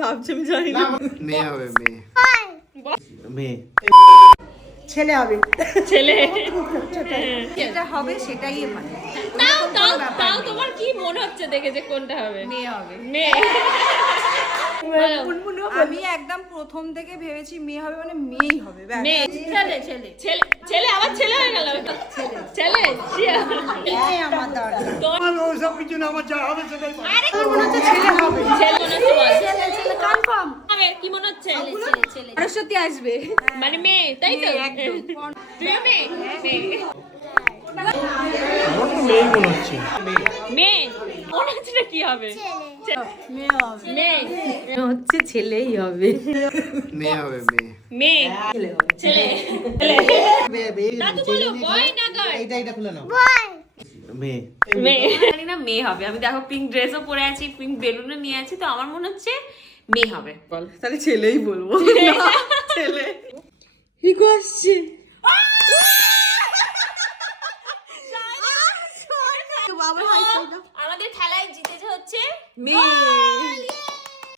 ভাবছি আমি জানি না। মেয়ে হবে মেয়ে। মেয়ে। ছেলে হবে। ছেলে। যেটা হবে সেটাই হয়। তাও তোমার কি মনে হচ্ছে দেখে যে কোনটা হবে? মেয়ে হবে। মেয়ে। আমি একদম প্রথম থেকে ভেবেছি মেয়ে হবে মানে মেয়েই হবে। মেয়ে। ছেলে ছেলে ছেলে ছেলে আবার ছেলে হয়ে গেল। ছেলে এটাই আমার দরকার। ওসব কিছু না, আমার যা হবে সেটাই। আমার মনে হচ্ছে ছেলে হবে। ছেলে মনে হচ্ছে বল। ছেলে ছেলে কনফার্ম। হবে কি মনে হচ্ছে? সরস্বতী আসবে মানে মেয়ে, তাই তো? একদম। তুইও মেয়ে? মেয়ে। আমার তো মেয়ে মনে হচ্ছে। মেয়ে মনে হচ্ছে না কি হবে? মেয়ে হবে। মেয়ে হচ্ছে ছেলেই হবে। মেয়ে হবে মেয়ে। মেয়ে ছেলে ছেলে দাদু বলো বয় না গার্ল? এইটা খুলে নাও। মেয়ে। মেয়ে জানি না মেয়ে হবে। আমি দেখো পিঙ্ক ড্রেসও পরে আছি, পিঙ্ক বেলুনও নিয়ে আছি, তো আমার মনে হচ্ছে মেয়ে হবে। বল তাহলে ছেলেই বলবো। ছেলে হিকো আসছে। আমাদের খেলায় জিতেছে হচ্ছে মেয়ে।